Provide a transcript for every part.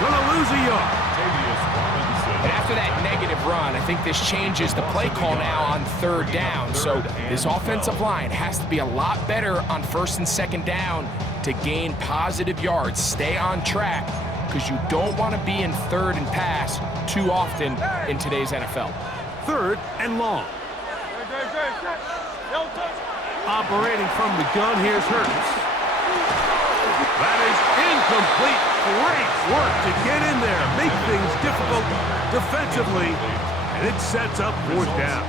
Gonna lose a yard. And after that negative run, I think this changes the play call now on third down. So this offensive line has to be a lot better on first and second down to gain positive yards. Stay on track, because you don't want to be in third and pass too often in today's NFL. Third and long. Operating from the gun, here's Hurts. That is incomplete. Great work to get in there, make things difficult defensively, and it sets up fourth down.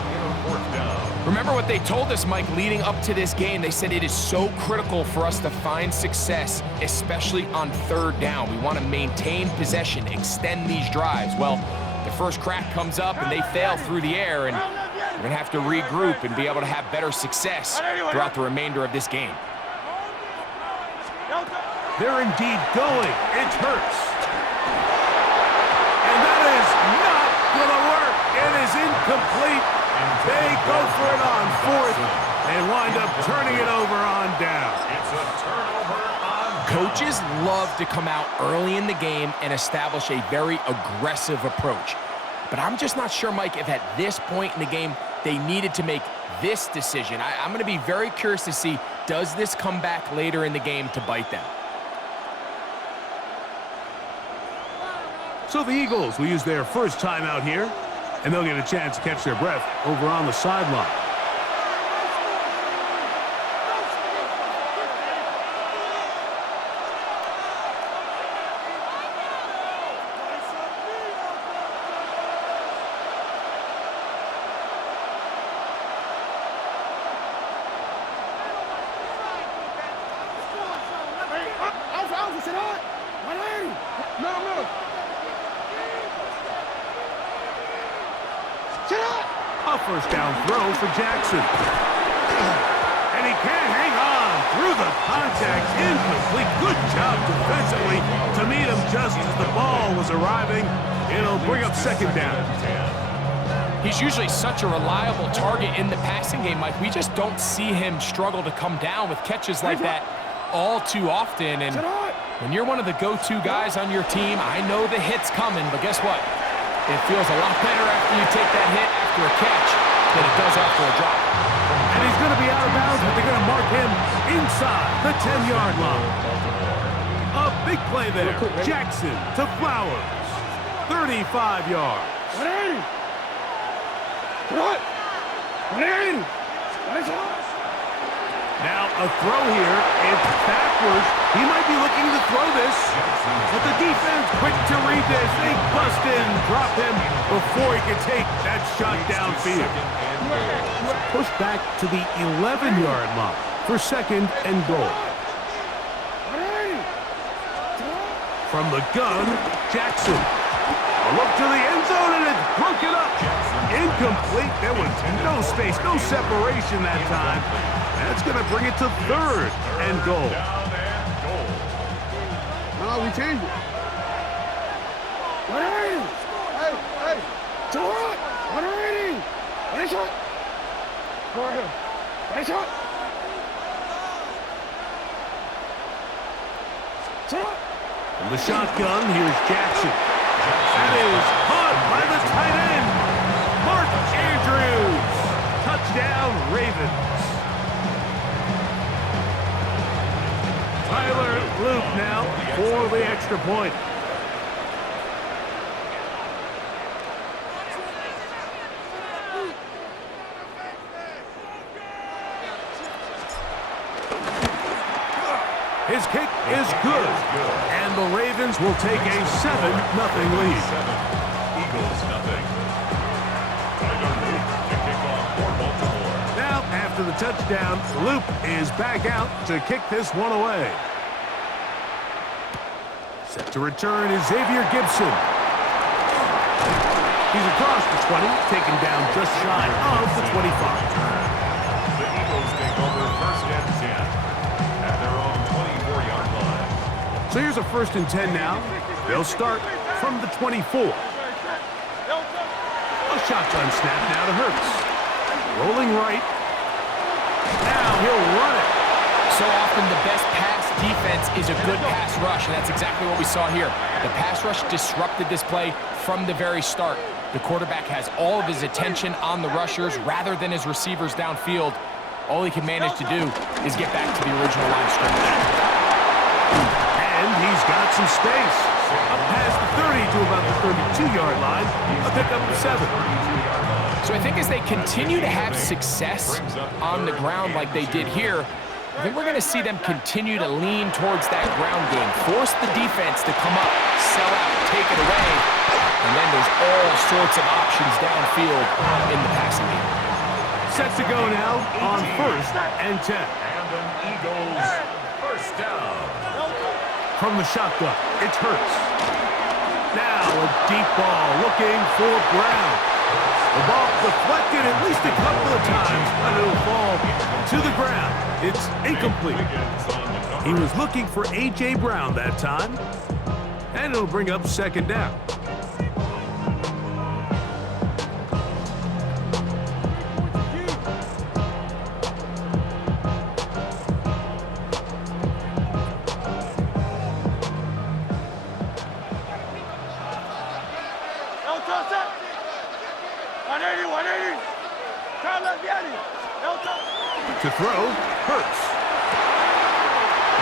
Remember what they told us, Mike, leading up to this game. They said it is so critical for us to find success, especially on third down. We want to maintain possession, extend these drives. Well, the first crack comes up and they fail through the air, and we're going to have to regroup and be able to have better success throughout the remainder of this game. They're indeed going. It hurts. And that is not going to work. It is incomplete. They go for it on fourth. They wind up turning it over on down. It's a turnover on down. Coaches love to come out early in the game and establish a very aggressive approach. But I'm just not sure, Mike, if at this point in the game they needed to make this decision. I'm going to be very curious to see, does this come back later in the game to bite them? So the Eagles will use their first timeout here, and they'll get a chance to catch their breath over on the sideline. A first down throw for Jackson. And he can't hang on through the contact. Incomplete. Good job defensively to meet him just as the ball was arriving. It'll bring up second down. He's usually such a reliable target in the passing game, Mike. We just don't see him struggle to come down with catches like that all too often. And when you're one of the go-to guys on your team, I know the hit's coming, but guess what? It feels a lot better after you take that hit after a catch than it does after a drop. And he's going to be out of bounds, but they're going to mark him inside the 10-yard line. A big play there. Jackson to Flowers. 35 yards. Now a throw here. It's backwards. He might be looking to throw this. But the defense quick to read this. They bust in, drop him before he can take that shot downfield. Push back to the 11-yard line for second and goal. From the gun, Jackson. A look to the end zone, and it's broken up. Incomplete. There was no space, no separation that time. That's going to bring it to third and goal. No, we changed it. Hey. To what? What are we? What is it? Go ahead. What is it? From the shotgun, here's Jackson. That is caught by the tight end, Mark Andrews. Touchdown, Ravens. Tyler Luke now for the extra point. His kick is good, and the Ravens will take a 7-0 lead. Eagles, nothing. Tyler Luke to kick off for Baltimore. Now, after the touchdown, Luke is back out to kick this one away. Set to return is Xavier Gibson. He's across the 20, taken down just shy of the 25. The Eagles take over first and 10 at their own 24-yard line. So here's a first and 10 now. They'll start from the 24. A shotgun snap now to Hurts. Rolling right. Now he'll run it. So often the best pass defense is a good pass rush, and that's exactly what we saw here. The pass rush disrupted this play from the very start. The quarterback has all of his attention on the rushers rather than his receivers downfield. All he can manage to do is get back to the original line of scrimmage. And he's got some space. Up past the 30 to about the 32-yard line. A pickup of 7. So I think as they continue to have success on the ground like they did here, I think we're going to see them continue to lean towards that ground game, force the defense to come up, sell out, take it away, and then there's all sorts of options downfield in the passing game. Set to go now on 1st and 10. And an Eagles first down. From the shotgun, it's Hurts. Now a deep ball looking for Brown. The ball deflected at least a couple of times, but it'll fall to the ground. It's incomplete. He was looking for A.J. Brown that time, and it'll bring up 2nd down. To throw, Hurts.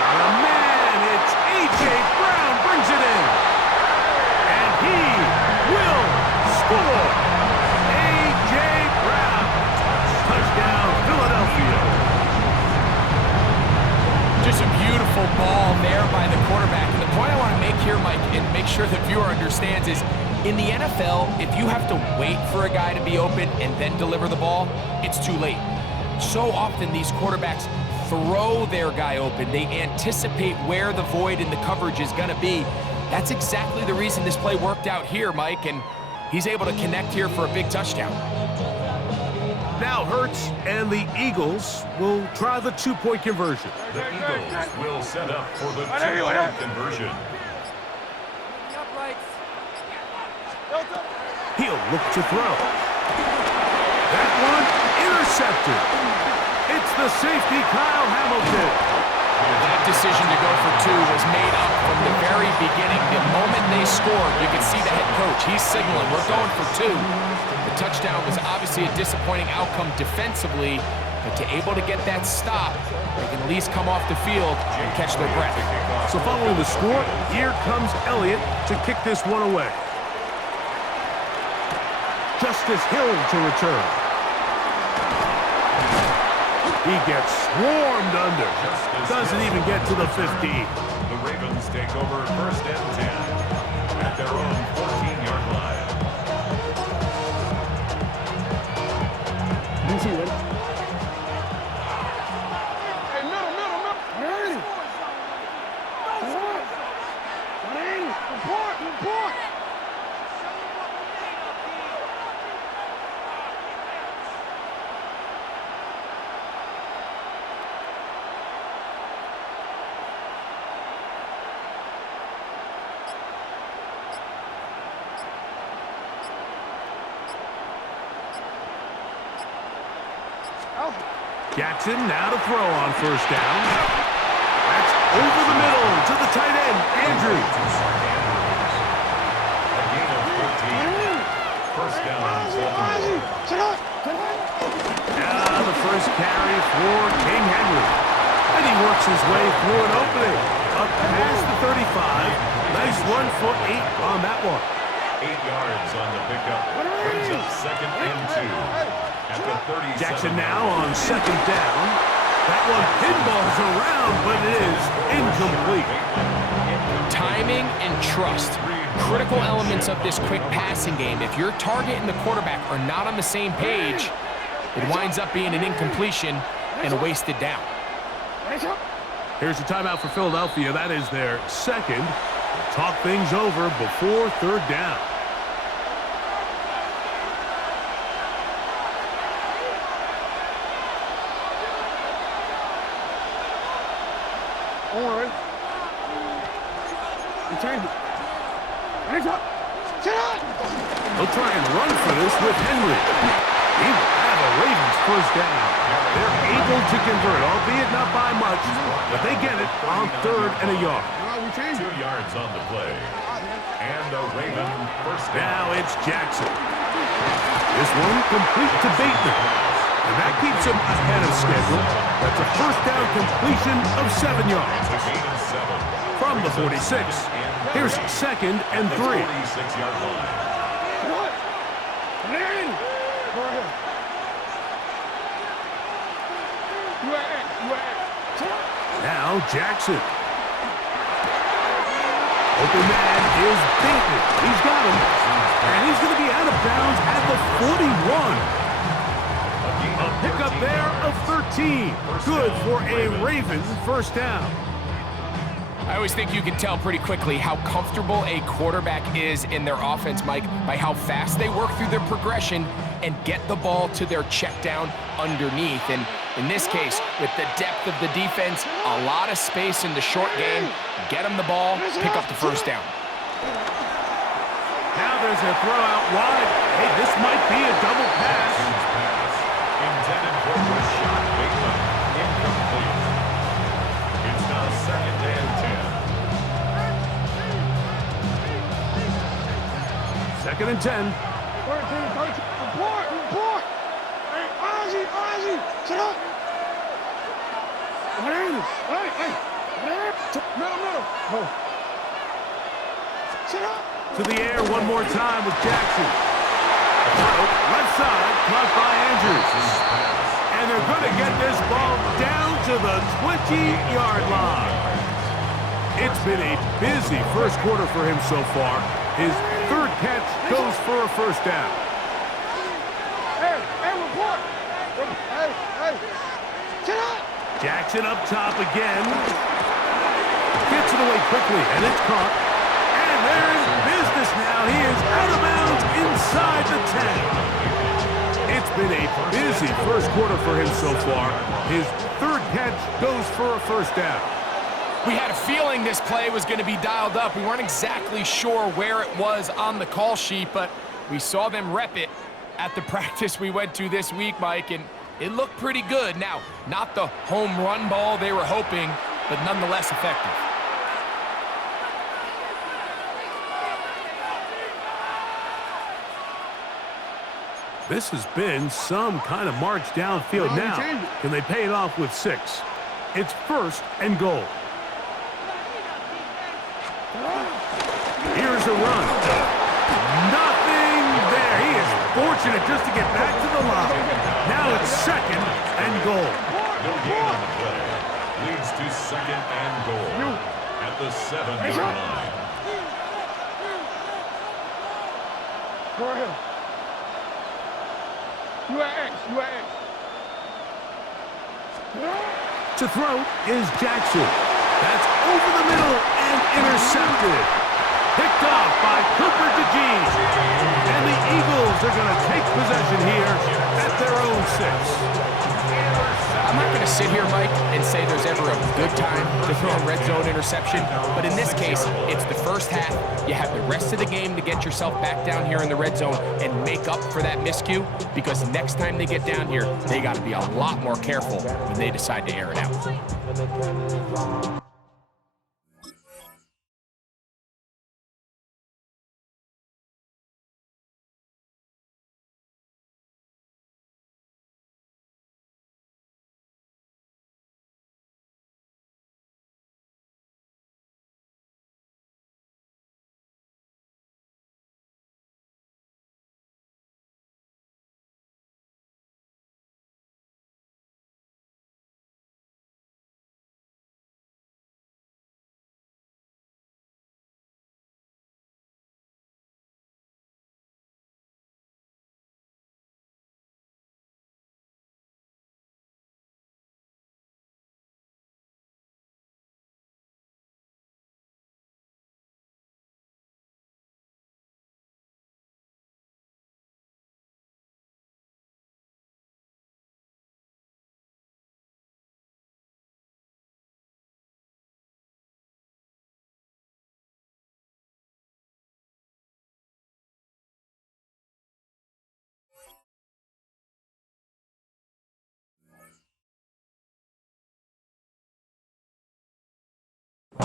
Oh, man, it's A.J. Brown brings it in. And he will score. A.J. Brown. Touchdown, Philadelphia. Just a beautiful ball there by the quarterback. And the point I want to make here, Mike, and make sure the viewer understands is, in the NFL, if you have to wait for a guy to be open and then deliver the ball, it's too late. So often these quarterbacks throw their guy open. They anticipate where the void in the coverage is going to be. That's exactly the reason this play worked out here, Mike, and he's able to connect here for a big touchdown. Now Hurts and the Eagles will try the 2-point conversion. The Eagles will set up for the 2-point conversion. He'll look to throw. That one intercepted. It's the safety, Kyle Hamilton. That decision to go for 2 was made up from the very beginning. The moment they scored, you could see the head coach. He's signaling, we're going for 2. The touchdown was obviously a disappointing outcome defensively, but to able to get that stop, they can at least come off the field and catch their breath. So following the score, here comes Elliott to kick this one away. Justice Hill to return. He gets swarmed under. Doesn't even get to the 15. The Ravens take over 1st and 10 at their own 14-yard line. You see that? Hey, middle. Hey! Report! Jackson now to throw on 1st down. That's over the middle to the tight end, Andrews. A gain of 14. 1st down is Baltimore. Now the first carry for King Henry. And he works his way through an opening. Up past the 35. Nice run for 8 on that one. 8 yards on the pickup. Brings up 2nd and 2. At the 37. Jackson now on 2nd down. That one pinballs around, but it is incomplete. Timing and trust, critical elements of this quick passing game. If your target and the quarterback are not on the same page, it winds up being an incompletion and a wasted down. Here's a timeout for Philadelphia. That is their 2nd. Talk things over before 3rd down. Alright. Return it. Hands up. Sit up. They'll try and run for this with Henry. He will have a Ravens 1st down. They're able to convert, albeit not by much, but they get it on 3rd and a yard. 2 yards on the play. And a Raven first down. Now it's Jackson. This one complete to Bateman. And that keeps him ahead of schedule. That's a first down completion of 7 yards. It's a gain of 7. From the 46. Here's 2nd and 3. 46-yard line. Now Jackson. Open man is Bateman. He's got him. And he's going to be out of bounds at the 41. A pickup there of 13. Good for a Raven first down. I always think you can tell pretty quickly how comfortable a quarterback is in their offense, Mike, by how fast they work through their progression and get the ball to their check down underneath. And in this case, with the depth of the defense, a lot of space in the short game, get them the ball, pick up the first down. Now there's a throw out wide. Hey, this might be a double pass. Intended for Rashad Bateman. Incomplete. It's now 2nd and 10. 2nd and 10. Report! Hey, Ozzy! Sit up! Hey! Middle! Oh. Sit up! To the air one more time with Jackson. Left side, caught by Andrews. And they're going to get this ball down to the 20-yard line. It's been a busy first quarter for him so far. His 3rd catch goes for a first down. Hey, report! Hey! Sit up! Jackson up top again. Gets it away quickly, and it's caught. And there's business now. He is out of bounds inside the 10. It's been a busy first quarter for him so far. His 3rd catch goes for a first down. We had a feeling this play was going to be dialed up. We weren't exactly sure where it was on the call sheet, but we saw them rep it at the practice we went to this week, Mike, and it looked pretty good. Now, not the home run ball they were hoping, but nonetheless effective. This has been some kind of march downfield now. Can they pay it off with 6? It's 1st and goal. Here's a run. Nothing there. He is fortunate just to get back to the line. Now it's 2nd and goal. No gain on the play. Leads to 2nd and goal at the 7-yard line. Go ahead. You at X. To throw is Jackson. That's over the middle and intercepted. Picked off by Cooper DeGene. And the Eagles are going to take possession here at their own 6. I'm not going to sit here, Mike, and say there's ever a good time to throw a red zone interception, but in this case, it's the first half. You have the rest of the game to get yourself back down here in the red zone and make up for that miscue, because next time they get down here, they got to be a lot more careful when they decide to air it out.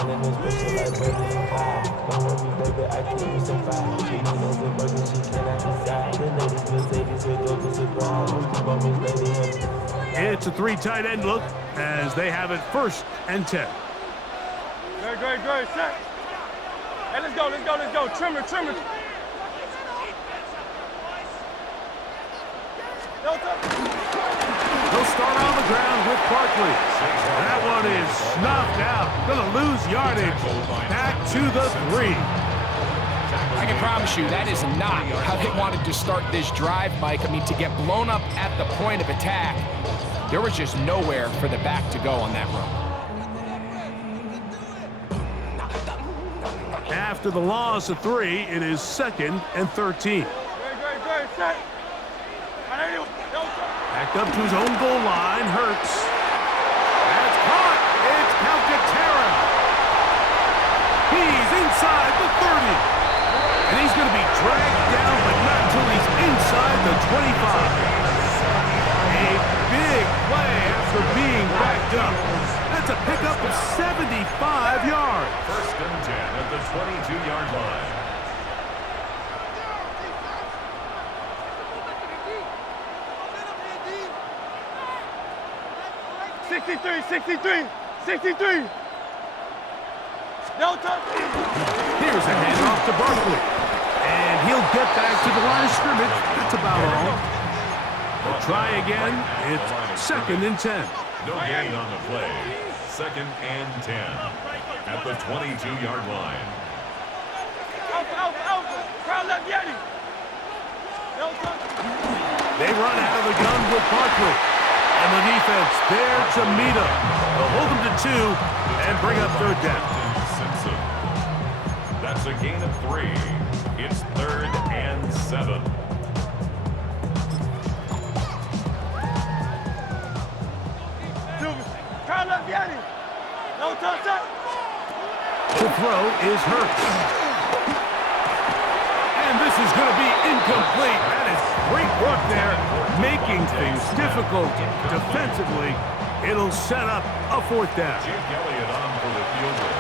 Grinding this pressure like burgers and fries. Don't worry, baby, I keep you so fine. She knows the burger, she cannot decide. The ladies Mercedes will go to surprise. Keep on Miss Lady. It's a three tight end look as they have it 1st and 10. Great, set. Hey, let's go. Trim it. He'll start on the ground with Barkley. That one is snuffed out. Gonna lose yardage. Back to the 3. I can promise you that is not how they wanted to start this drive, Mike. I mean, to get blown up at the point of attack, there was just nowhere for the back to go on that run. After the loss of 3, it is 2nd and 13. Great, set. Back up to his own goal line. Hurts. That's caught. It's Calcaterra. He's inside the 30. And he's going to be dragged down, but not until he's inside the 25. A big play after being backed up. That's a pickup of 75 yards. 1st and 10 at the 22-yard line. 63. Delta. Here's a handoff to Barkley. And he'll get back to the line of scrimmage. That's about all. They'll try again. It's 2nd and 10. No gain on the play. 2nd and 10 at the 22-yard line. Alpha. Crowd left Yeti. Delta. They run out of the gun with Barkley. And the defense there to meet him. They'll hold him to 2 and bring up 3rd down. Simpson. That's a gain of 3. It's 3rd and 7. Crowd left Yeti. No touch. The throw is Hurts. And this is going to be incomplete. That is great work there, making things difficult defensively. It'll set up a 4th down. Jake Elliott on for the field goal.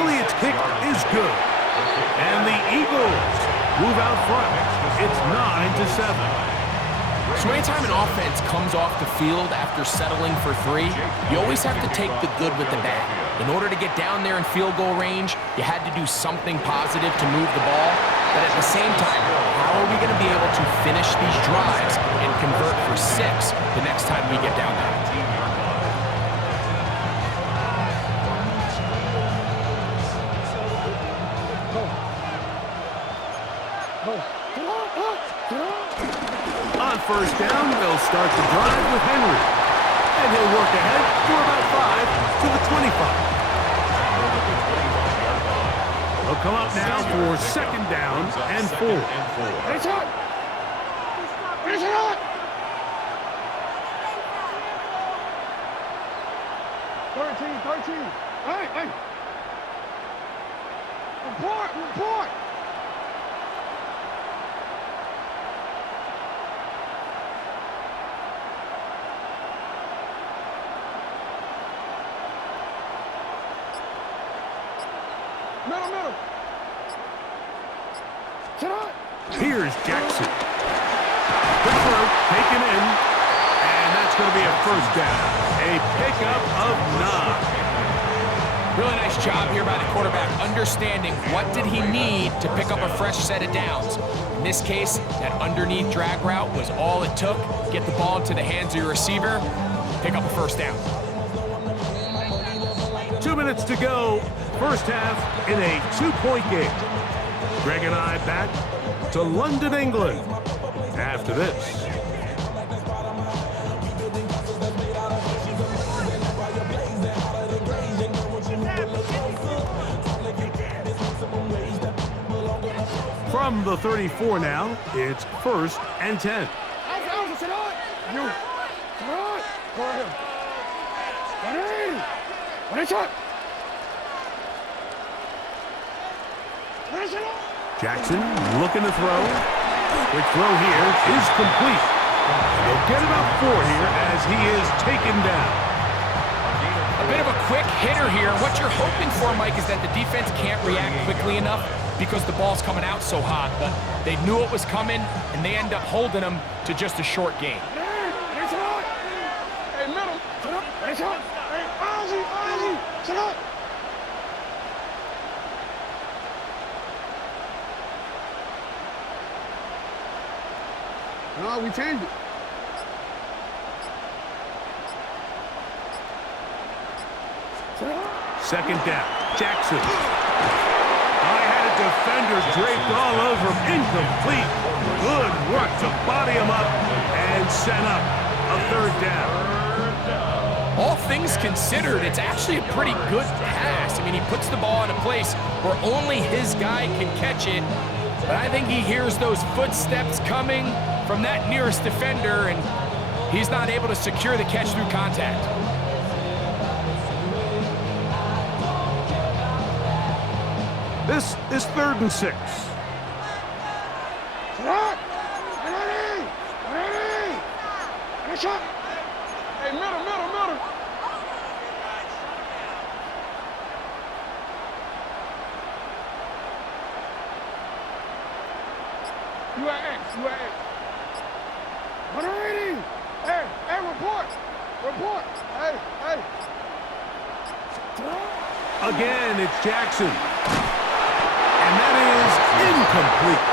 Elliott's kick is good. And the Eagles move out front. It's 9-7. So anytime an offense comes off the field after settling for 3, you always have to take the good with the bad. In order to get down there in field goal range, you had to do something positive to move the ball. But at the same time, how are we going to be able to finish these drives and convert for 6 the next time we get down there? On 1st down, they'll start the drive with Henry. And he'll work ahead for about 5 to the 25. They'll come up now for 2nd down and 4. Finish it up. 13. Hey. Report. Middle. Sit up. Here's Jackson. Quick throw, taken in, and that's going to be a 1st down. A pickup of 9. Really nice job here by the quarterback, understanding what did he need to pick up a fresh set of downs. In this case, that underneath drag route was all it took. Get the ball into the hands of your receiver, pick up a 1st down. 2 minutes to go. 1st half in a 2-point game. Greg and I back to London, England after this. From the 34 now, it's 1st and 10. Alpha, sit on. You. Sit on. Go ahead. Ready, shot. Jackson looking to throw. Quick throw here is complete. They'll get about 4 here as he is taken down. A bit of a quick hitter here. What you're hoping for, Mike, is that the defense can't react quickly enough because the ball's coming out so hot. But they knew it was coming, and they end up holding them to just a short game. Hey, middle. Sit up. Hey, Ozzy. Sit up. No, we changed it. Second down. Jackson. I had a defender draped all over him. Incomplete. Good work to body him up and set up a third down. All things considered, it's actually a pretty good pass. I mean, he puts the ball in a place where only his guy can catch it. But I think he hears those footsteps coming from that nearest defender, and he's not able to secure the catch through contact. This is 3rd and 6. Hey, middle. You at X. What are reading? Hey, report. Hey. Again, it's Jackson. And that is incomplete.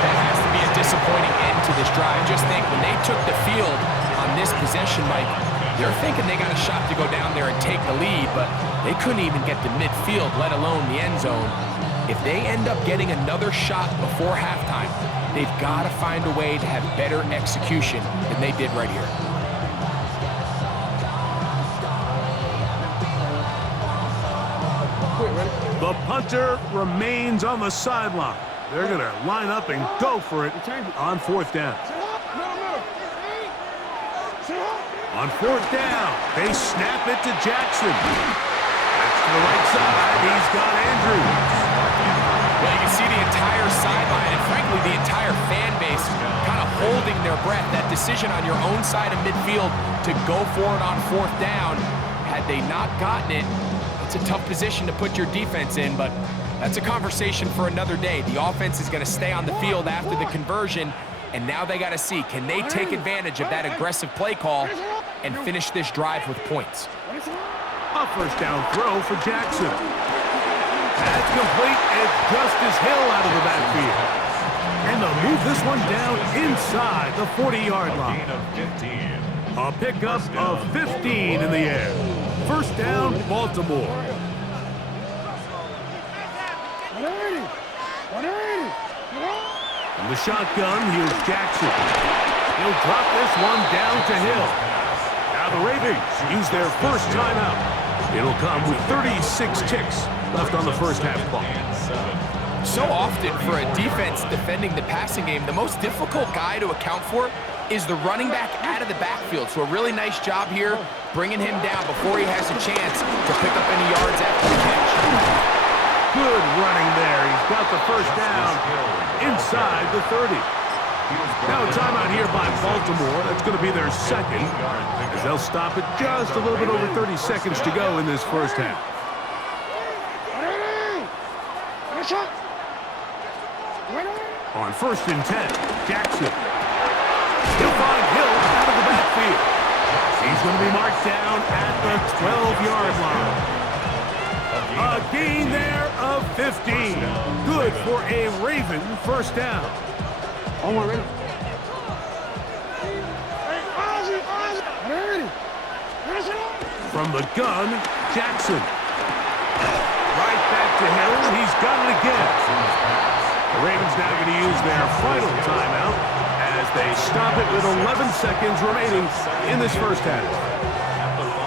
That has to be a disappointing end to this drive. Just think, when they took the field on this possession, Mike, they're thinking they got a shot to go down there and take the lead, but they couldn't even get to midfield, let alone the end zone. If they end up getting another shot before halftime, they've got to find a way to have better execution than they did right here. The punter remains on the sideline. They're going to line up and go for it on 4th down. On 4th down, they snap it to Jackson. That's to the right side. He's got Andrews. Well, you can see the entire sideline and, frankly, the entire fan base kind of holding their breath. That decision on your own side of midfield to go for it on 4th down, had they not gotten it, it's a tough position to put your defense in, but that's a conversation for another day. The offense is going to stay on the field after the conversion, and now they got to see, can they take advantage of that aggressive play call and finish this drive with points? A 1st down throw for Jackson. That's complete. It's Justice Hill out of the backfield. And they'll move this one down inside the 40-yard line. A pickup of 15 in the air. 1st down, Baltimore. From the shotgun, here's Jackson. He'll drop this one down to Hill. Now the Ravens use their first timeout. It'll come with 36 ticks left on the first half clock. So often for a defense defending the passing game, the most difficult guy to account for is the running back out of the backfield. So a really nice job here, bringing him down before he has a chance to pick up any yards after the catch. Good running there. He's got the 1st down inside the 30. Now a timeout here by Baltimore. That's going to be their 2nd, as they'll stop it just a little bit over 30 seconds to go in this first half. On 1st and 10, Jackson. He'll find Hill out of the backfield. He's going to be marked down at the 12-yard line. A gain there of 15. Good for a Raven 1st down. From the gun, Jackson. Right back to Hill. He's got it again. The Ravens now going to use their final timeout as they stop it with 11 seconds remaining in this first half.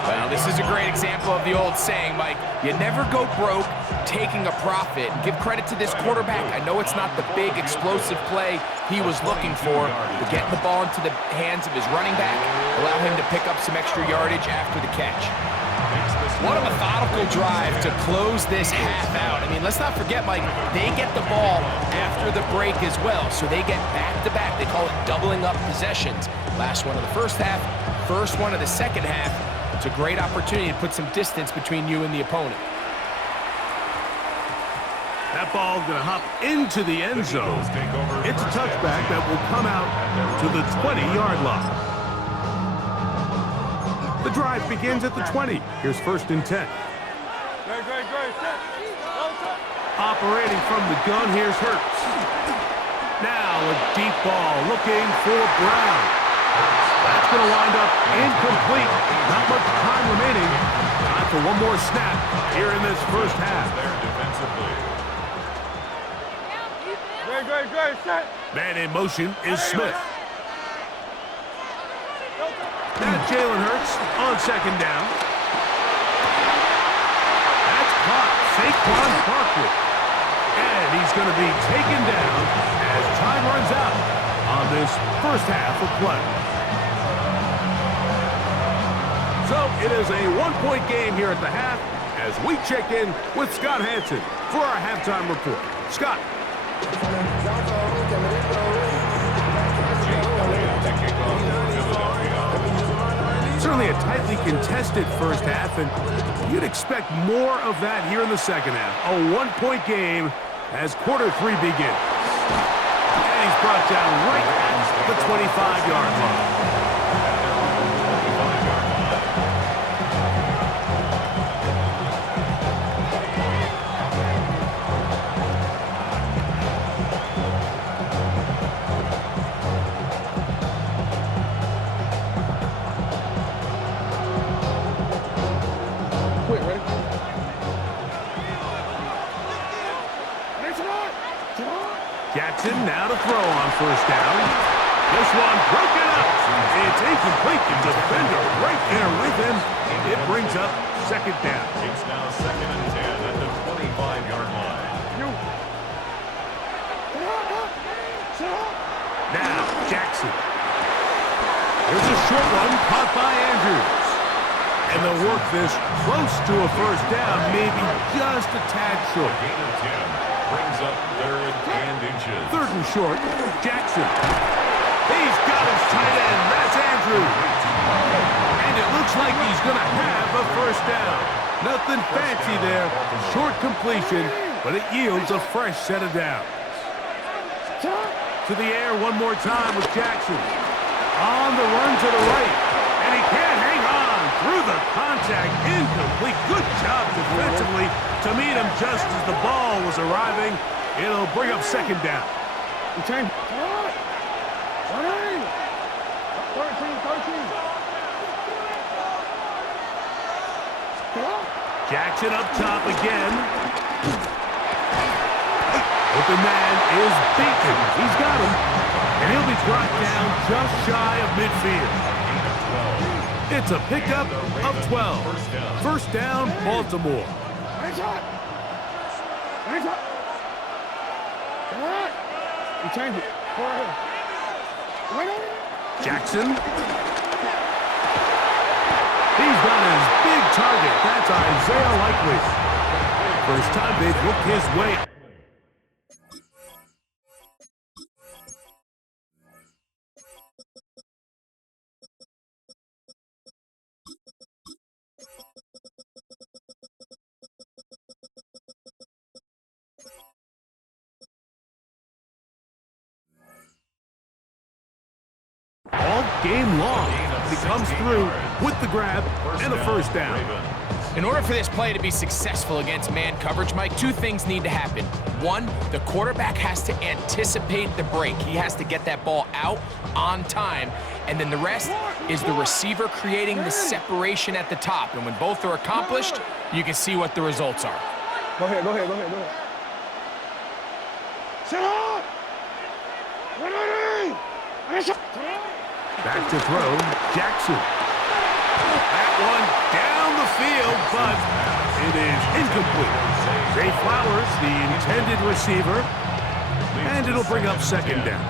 Well, this is a great example of the old saying, Mike. You never go broke taking a profit. And give credit to this quarterback. I know it's not the big explosive play he was looking for, but getting the ball into the hands of his running back allow him to pick up some extra yardage after the catch. What a methodical drive to close this half out. I mean, let's not forget, Mike, they get the ball after the break as well, so they get back-to-back. They call it doubling up possessions. Last one of the first half, first one of the second half. It's a great opportunity to put some distance between you and the opponent. That ball going to hop into the end zone. It's a touchback that will come out to the 20-yard line. The drive begins at the 20. Here's 1st and 10. Operating from the gun, here's Hurts. Now a deep ball looking for Brown. That's going to wind up incomplete. Not much time remaining. Time for one more snap here in this first half. Man in motion is Smith. Now Jalen Hurts on 2nd down. That's caught. Saquon Barkley. And he's going to be taken down as time runs out on this first half of play. So it is a 1-point game here at the half as we check in with Scott Hanson for our halftime report. Scott. Certainly a tightly contested first half, and you'd expect more of that here in the second half. A 1-point game as quarter 3 begins. And he's brought down right at the 25-yard line. Jackson now to throw on 1st down. This one broken up. It's incomplete. The defender right there with him. It brings up 2nd down. It's now 2nd and 10 at the 25-yard line. Now Jackson. There's a short one caught by Andrews. And they'll work this close to a 1st down, maybe just a tad short. Gain of 10 brings up 3rd and inches. 3rd and short, Jackson. He's got his tight end. That's Andrews. And it looks like he's going to have a 1st down. Nothing fancy there. Short completion, but it yields a fresh set of downs. To the air one more time with Jackson. On the run to the right. And he can't hang on through the contact. Incomplete. Good job defensively to meet him just as the ball was arriving. It'll bring up 2nd down. Jackson up top again. Open man is Bacon. He's got him. And he'll be brought down just shy of midfield. It's a pickup of 12. 1st down, Baltimore. Jackson. He's got his big target. That's Isaiah Likely. First time they've looked his way. All game long, he comes through with the grab and a 1st down. In order for this play to be successful against man coverage, Mike, 2 things need to happen. 1, the quarterback has to anticipate the break. He has to get that ball out on time. And then the rest is the receiver creating the separation at the top. And when both are accomplished, you can see what the results are. Go ahead. Set up! Back to throw, Jackson. That one down the field, but it is incomplete. Zay Flowers, the intended receiver, and it'll bring up 2nd down.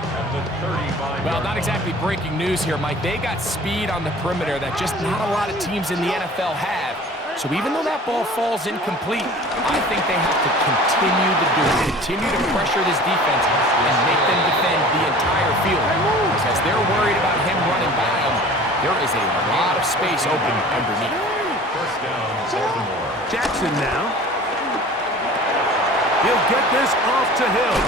Well, not exactly breaking news here, Mike. They got speed on the perimeter that just not a lot of teams in the NFL have. So even though that ball falls incomplete, I think they have to continue to do it. Continue to pressure this defense and make them defend the entire field. Because they're worried about him running by them. There is a lot of space open underneath. First down, Baltimore. Jackson now. He'll get this off to Hill.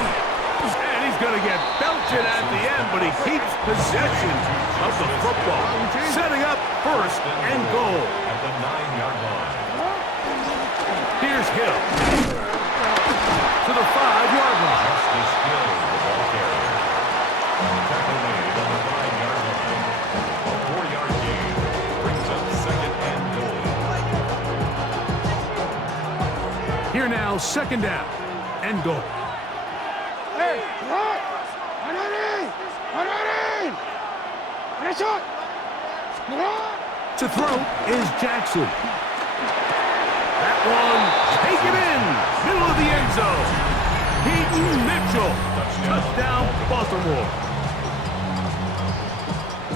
And he's going to get belted at the end, but he keeps possession of the football. Setting up first and goal. At the 9-yard line. Here's Hill. To the 5-yard line. Justice Hill, the ball carrier. Tackle made on the 5-yard line. A 4-yard gain brings up second and goal. Here now, second down and goal. Hey, what? To throw is Jackson. That one taken in, middle of the end zone. Peyton Mitchell, touchdown Baltimore.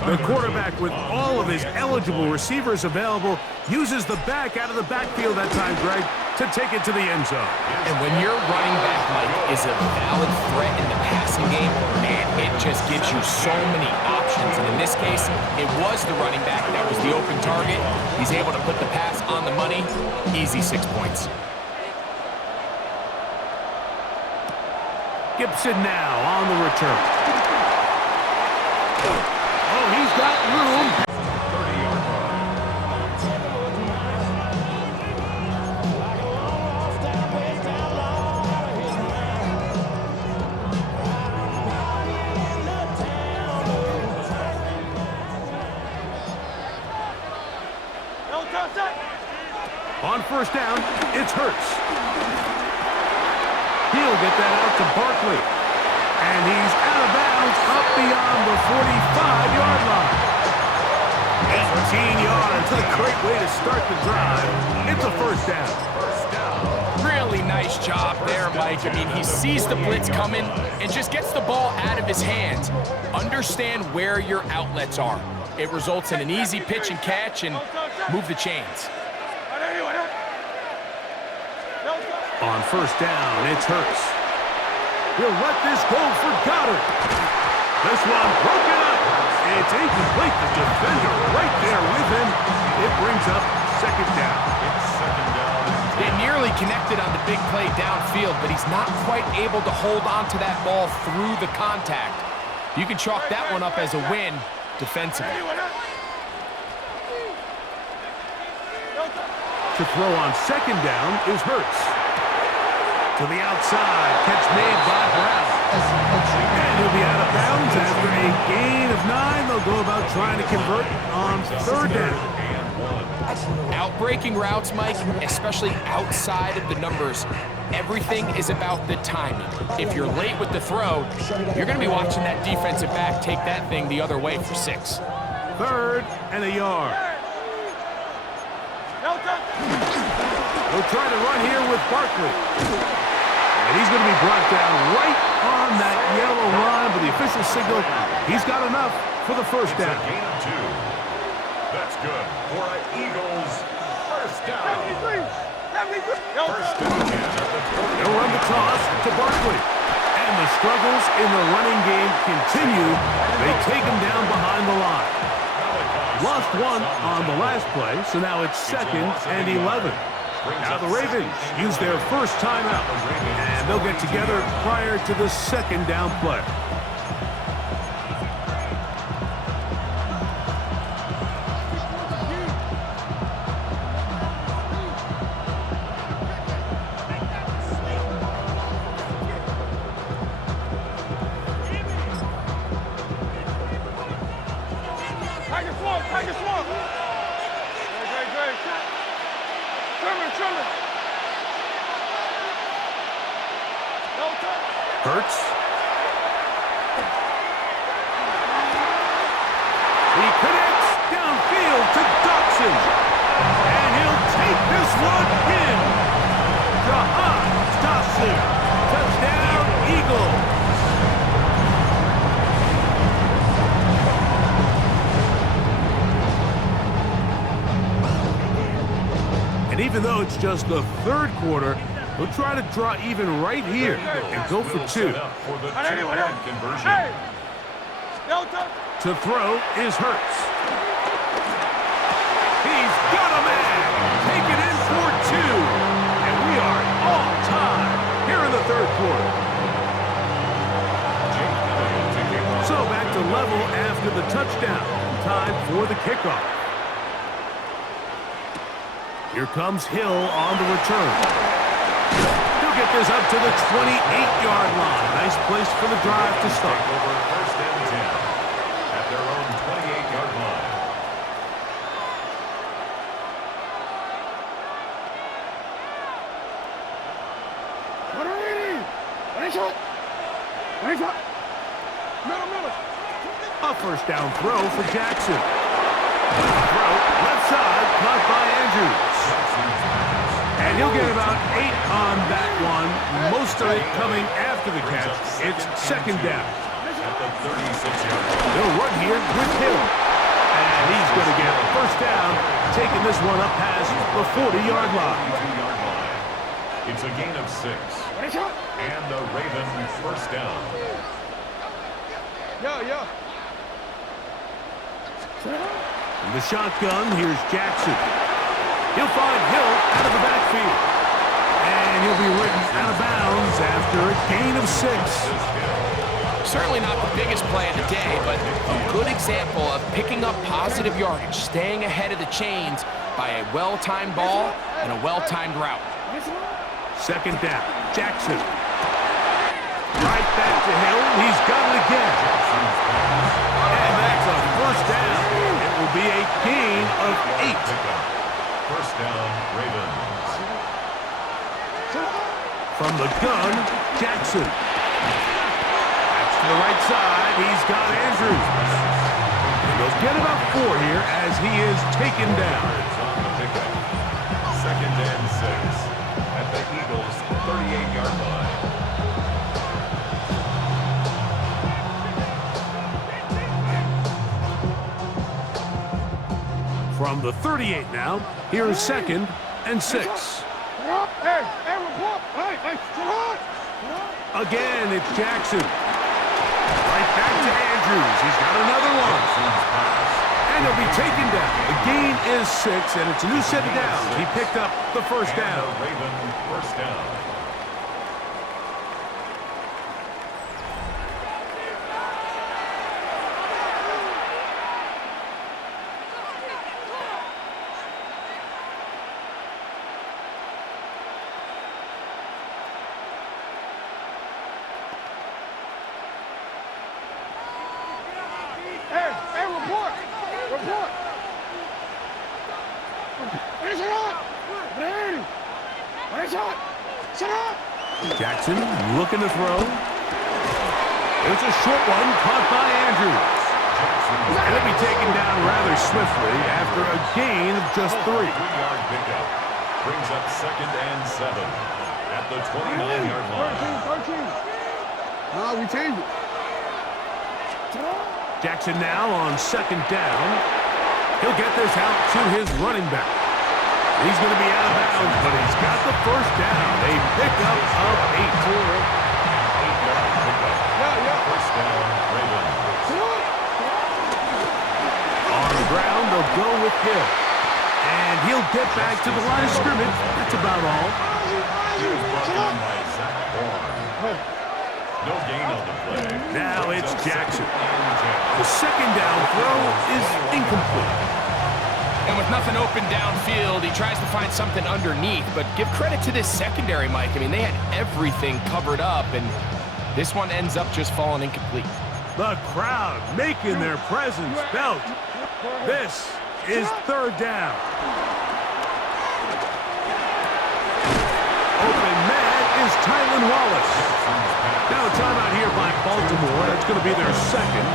The quarterback, with all of his eligible receivers available, uses the back out of the backfield that time, Greg, to take it to the end zone. And when your running back, Mike, is a valid threat in the passing game, man, it just gives you so many options. And in this case, it was the running back that was the open target. He's able to put the pass on the money. Easy 6 points. Gibson now on the return. Oh, he's got room. 30-yard line. On first down, it's Hurts. He'll get that out to Barkley. And he's out of bounds up beyond the 45-yard line. 18 yards. A great way to start the drive. It's a first down. Really nice job there, Mike. I mean, he sees the blitz coming and just gets the ball out of his hands. Understand where your outlets are. It results in an easy pitch and catch and move the chains. On first down, it's Hurts. He'll let this go for Goddard. This one broken up. It's incomplete. The defender right there with him. It brings up second down. It's second down. They nearly connected on the big play downfield, but he's not quite able to hold on to that ball through the contact. You can chalk that one up as a win defensively. To throw on second down is Hurts. To the outside, catch made by Brown. And he'll be out of bounds after a gain of 9. They'll go about trying to convert on third down. Outbreaking routes, Mike, especially outside of the numbers, everything is about the timing. If you're late with the throw, you're going to be watching that defensive back take that thing the other way for 6. Third and a yard. They'll try to run here with Barkley. And he's going to be brought down right on that yellow line, but the official signal, he's got enough for the first down. Gain of 2. That's good for an Eagles first down. First and 10 at the 20. They'll run the toss to Barkley. And the struggles in the running game continue. They take him down behind the line. Lost one on the last play, so now it's second and 11. Now the Ravens use their first timeout, and they'll get together prior to the second down play. Hurts. He connects downfield to Dotson. And he'll take this one in. Jahan Dotson. Touchdown, Eagles. And even though it's just the third quarter, we'll try to draw even right here and go for 2. For the 2-point conversion. To throw is Hurts. Got a man. Take it in for two. And we are all tied here in the third quarter. So back to level after the touchdown. Time for the kickoff. Here comes Hill on the return. He'll get this up to the 28-yard line. Nice place for the drive to start. Over first and 10 at their own 28-yard line. What are we? Nice shot. Nice shot. Middle. A first down throw for Jackson. Throw, left side, caught by Andrews. And he'll get about 8 on that one. Most of it coming after the catch. It's second down. At the 36-yard line. They'll run here with Hill. And he's going to get first down, taking this one up past the 40-yard line. 22-yard line. It's a gain of 6. Nice shot. And the Ravens first down. Yeah. In the shotgun, here's Jackson. He'll find Hill out of the backfield. And he'll be ridden out of bounds after a gain of 6. Certainly not the biggest play of the day, but a good example of picking up positive yardage, staying ahead of the chains by a well-timed ball and a well-timed route. Second down, Jackson. Right back to Hill. He's got it again. And that's a first down. It will be a gain of 8. First down, Ravens. From the gun, Jackson. That's to the right side. He's got Andrews. And they'll get about 4 here as he is taken down. On the pickup. Second and 6 at the Eagles' 38-yard line. From the 38 now, here is second and 6. Hey, report. Hey, Again, it's Jackson. Right back to Andrews. He's got another one. And he'll be taken down. The gain is 6, and it's a new set of downs. He picked up the first down. The Ravens first down. Jackson looking to throw. There's a short one caught by Andrews. And he'll be taken down rather swiftly after a gain of just 3. 3-yard pickup brings up second and 7 at the 29-yard line. 13. No, we changed it. Jackson now on second down. He'll get this out to his running back. He's going to be out of bounds, but he's got the first down. A pickup of 8. 8-yard pickup. First down, Ravens. On the ground, they'll go with Hill. And he'll get back to the line of scrimmage. That's about all. He was brought down by Zach Bourne. No gain on the play. Now it's Jackson. The second down throw is incomplete. And with nothing open downfield, he tries to find something underneath. But give credit to this secondary, Mike. I mean, they had everything covered up, and this one ends up just falling incomplete. The crowd making their presence felt. This is third down. Open man is Tylan Wallace. Now a timeout here by Baltimore. That's going to be their second,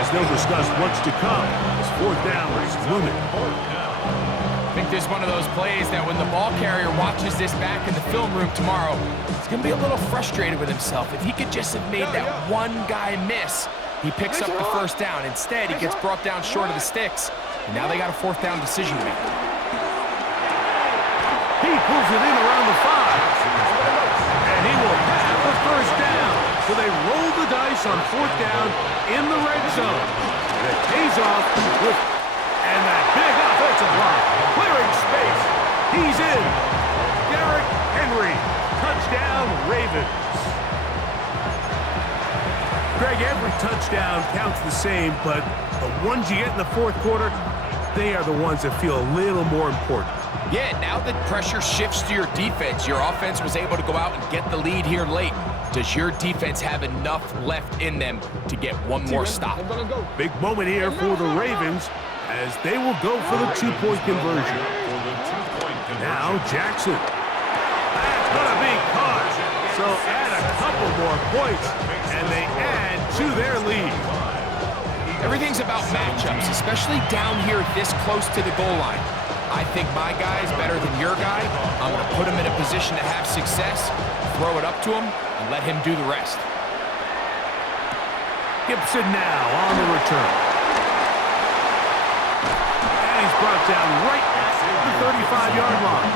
as they'll discuss what's to come. This fourth down is looming. I think this is one of those plays that when the ball carrier watches this back in the film room tomorrow, he's going to be a little frustrated with himself. If he could just have made that one guy miss, he picks up the first down. Instead, he gets brought down short of the sticks, and now they got a fourth down decision to make. He pulls it in around the 5, and he will have the first down. So they roll the dice on fourth down in the red zone. And it pays off with And that big offensive line, clearing space. He's in. Derrick Henry, touchdown Ravens. Greg, every touchdown counts the same, but the ones you get in the fourth quarter, they are the ones that feel a little more important. Yeah, now that pressure shifts to your defense, your offense was able to go out and get the lead here late. Does your defense have enough left in them to get one more stop? Big moment here for the Ravens as they will go for the two-point conversion. Now Jackson. That's going to be caught. So add a couple more points, and they add to their lead. Everything's about matchups, especially down here this close to the goal line. I think my guy is better than your guy. I'm going to put him in a position to have success, throw it up to him, and let him do the rest. Gibson now on the return. And he's brought down right at the 35-yard line.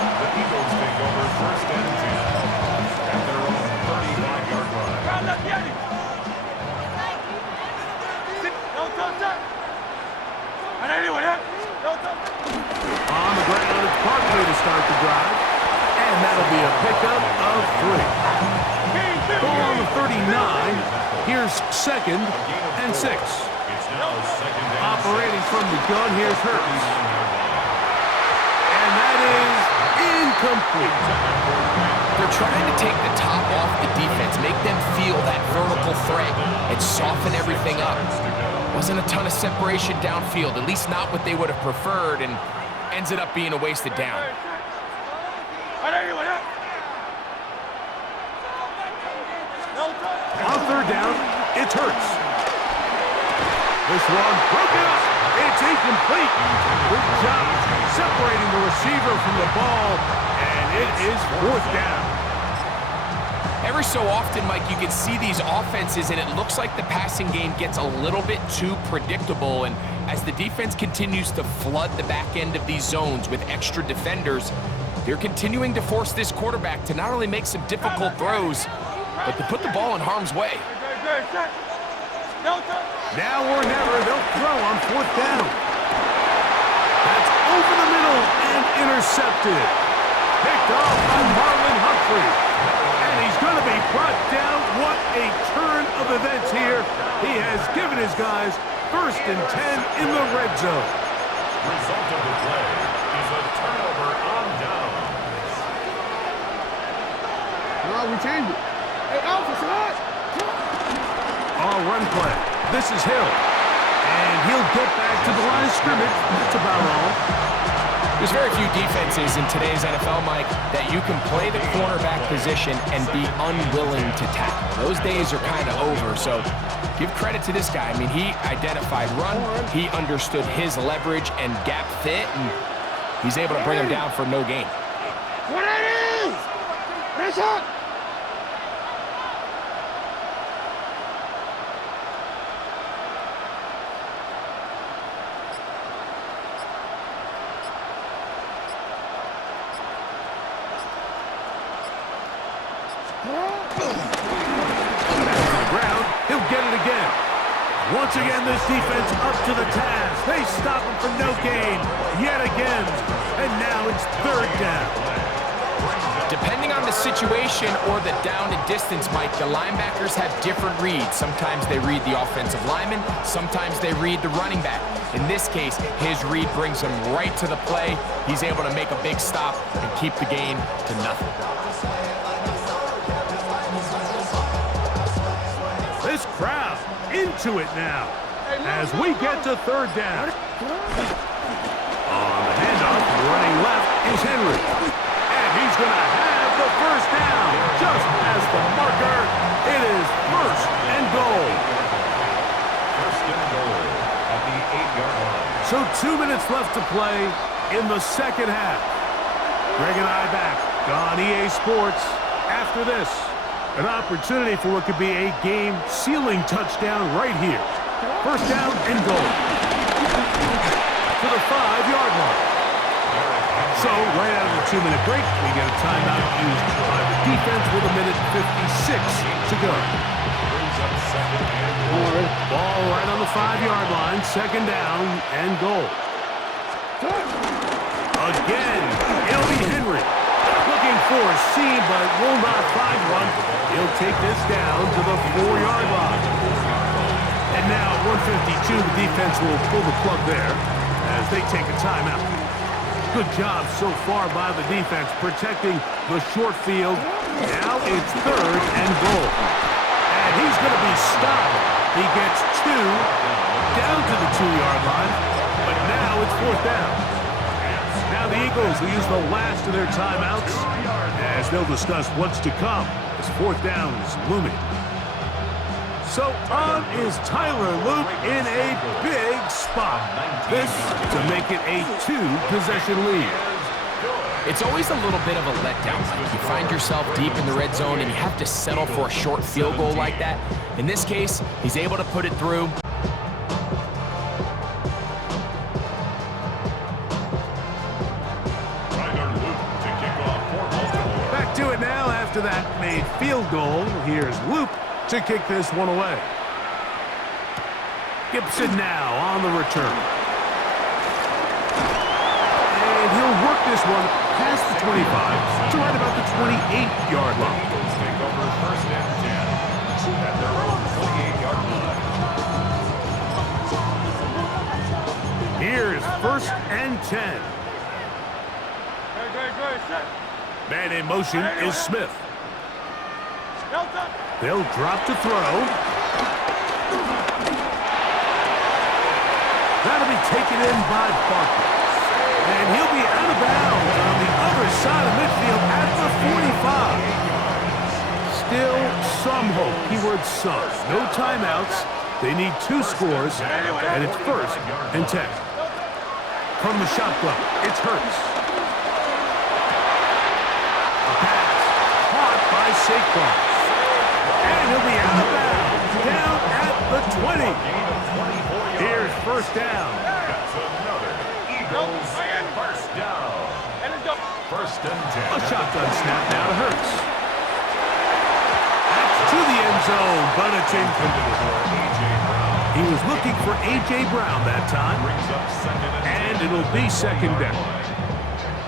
The Eagles take over first and 10 at their own 35-yard line. On the ground, it's Barkley to start the drive. And that'll be a pickup of 3. Ball on the 39. Here's 2nd and 6. It's now 2nd and Operating from the gun, here's Hurts. And that is incomplete. They're trying to take the top off the defense, make them feel that vertical threat, and soften everything up. Wasn't a ton of separation downfield, at least not what they would have preferred, and ends it up being a wasted down. On 3rd down, it's Hurts. This one broken up. It's incomplete. Good job separating the receiver from the ball, and it is 4th down. Every so often, Mike, you can see these offenses, and it looks like the passing game gets a little bit too predictable, and as the defense continues to flood the back end of these zones with extra defenders, they're continuing to force this quarterback to not only make some difficult throws, but to put the ball in harm's way. Now or never, they'll throw on 4th down. That's over the middle and intercepted. Picked off by Marlon Humphrey. And he's going to be brought down. What a turn of events here. He has given his guys 1st and 10 in the red zone. Result of the play is a turnover on downs. No, we changed it. Hey, Alpha, hot. On run play. This is Hill. And he'll get back to the line of scrimmage. That's about all. There's very few defenses in today's NFL, Mike, that you can play the cornerback position and be unwilling to tackle. Those days are kind of over, so give credit to this guy. I mean, he identified run, he understood his leverage and gap fit, and he's able to bring him down for no gain. 180! Nice shot! Once again, this defense up to the task. They stop him for no gain yet again. And now it's 3rd down. Depending on the situation or the down and distance, Mike, the linebackers have different reads. Sometimes they read the offensive lineman, sometimes they read the running back. In this case, his read brings him right to the play. He's able to make a big stop and keep the gain to nothing. This crowd into it now as we get to 3rd down. On the handoff, running left is Henry. And he's going to have the 1st down. Just as the marker, it is 1st and goal. 1st and goal at the 8-yard line. So 2 minutes left to play in the 2nd half. Greg and I back on EA Sports after this. An opportunity for what could be a game-sealing touchdown right here. 1st down and goal. To the 5-yard line. So, right out of the 2-minute break, we get a timeout used by the defense with 1:56 to go. Brings up 2nd and Ball right on the 5-yard line, second down and goal. Again, it'll be Henry. Looking for a seam, but will not find one. He'll take this down to the 4-yard line. And now at 152, the defense will pull the plug there as they take a timeout. Good job so far by the defense protecting the short field. Now it's third and goal. And he's going to be stopped. He gets 2 down to the 2-yard line, but now it's fourth down. Now the Eagles will use the last of their timeouts as they'll discuss what's to come as fourth down is looming. So on is Tyler Luke in a big spot. This to make it a 2-possession lead. It's always a little bit of a letdown. You find yourself deep in the red zone and you have to settle for a short field goal like that. In this case, he's able to put it through. Back to it now after that made field goal. Here's Luke to kick this one away. Gibson now on the return. And he'll work this one past the 25 to right about the 28-yard line. Take over first and 10 at their own 28-yard line. Here's first and 10. Man in motion is Smith. They'll drop to throw. That'll be taken in by Barkley. And he'll be out of bounds on the other side of midfield at the 45. Still some hope. Keyword some. No timeouts. They need 2 scores, and it's first and 10. From the shotgun, it's Hurts. A pass caught by Saquon. And he'll be out of bounds down at the 20. Here's first down. That's another Eagles first down. First and 10. A shotgun snap now to Hurts. That's to the end zone, but it's incomplete. He was looking for A.J. Brown that time, and it'll be second down.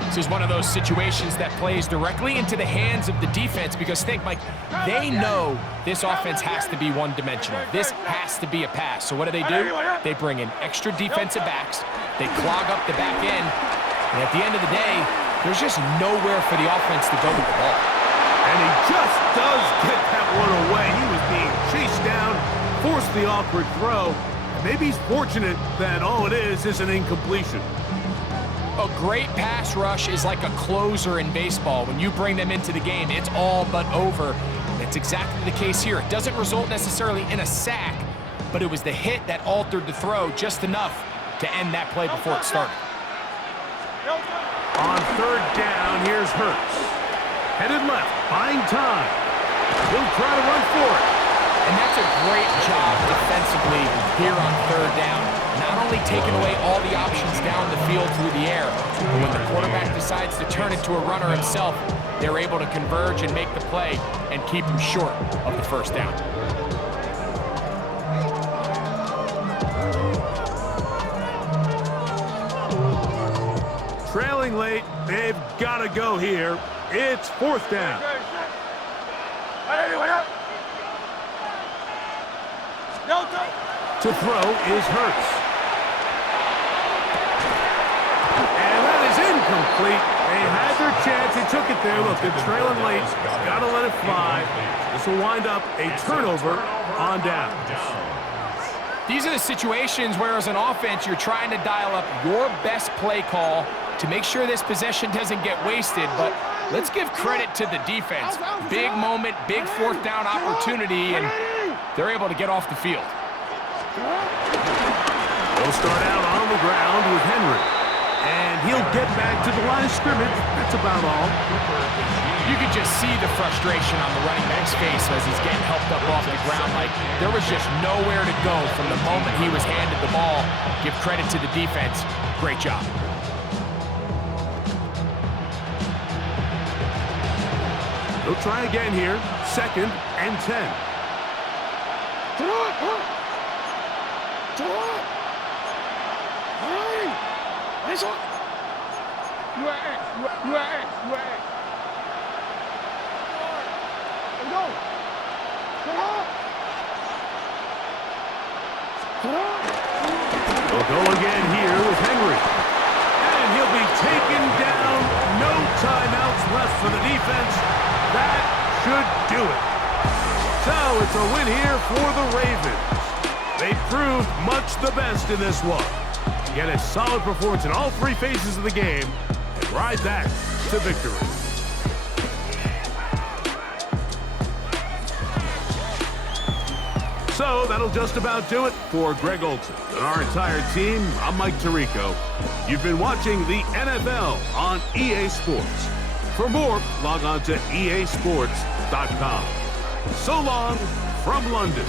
This is one of those situations that plays directly into the hands of the defense because think, Mike, they know this offense has to be one-dimensional. This has to be a pass. So what do? They bring in extra defensive backs. They clog up the back end. And at the end of the day, there's just nowhere for the offense to go with the ball. And he just does get that one away. He was being chased down, forced the awkward throw. And maybe he's fortunate that all it is an incompletion. A great pass rush is like a closer in baseball. When you bring them into the game, it's all but over. That's exactly the case here. It doesn't result necessarily in a sack, but it was the hit that altered the throw just enough to end that play before it started. On third down, here's Hurts. Headed left, buying time. He'll try to run for it. And that's a great job defensively here on third down. Not only taking away all the options down the field through the air, but when the quarterback decides to turn into a runner himself, they're able to converge and make the play and keep him short of the first down. Trailing late, they've got to go here. It's fourth down. To throw is Hurts. And that is incomplete. They had their chance. They took it there. Look, they're trailing late. Got to let it fly. This will wind up a turnover on down. These are the situations where as an offense, you're trying to dial up your best play call to make sure this possession doesn't get wasted. But let's give credit to the defense. Big moment, big fourth down opportunity, and they're able to get off the field. They'll start out on the ground with Henry. And he'll get back to the line of scrimmage. That's about all. You could just see the frustration on the running back's face as he's getting helped up off the ground. Like there was just nowhere to go from the moment he was handed the ball. Give credit to the defense. Great job. They'll try again here. Second and 10. Forward. Alright. Nice one. You are X. You are X. You are X. Let's go. Come on. Come on. They'll go again here with Henry. And he'll be taken down. No timeouts left for the defense. That should do it. So it's a win here for the Ravens. They proved much the best in this one. Get a solid performance in all three phases of the game and ride that to victory. So that'll just about do it for Greg Olson and our entire team. I'm Mike Tirico. You've been watching the NFL on EA Sports. For more, log on to easports.com. So long from London.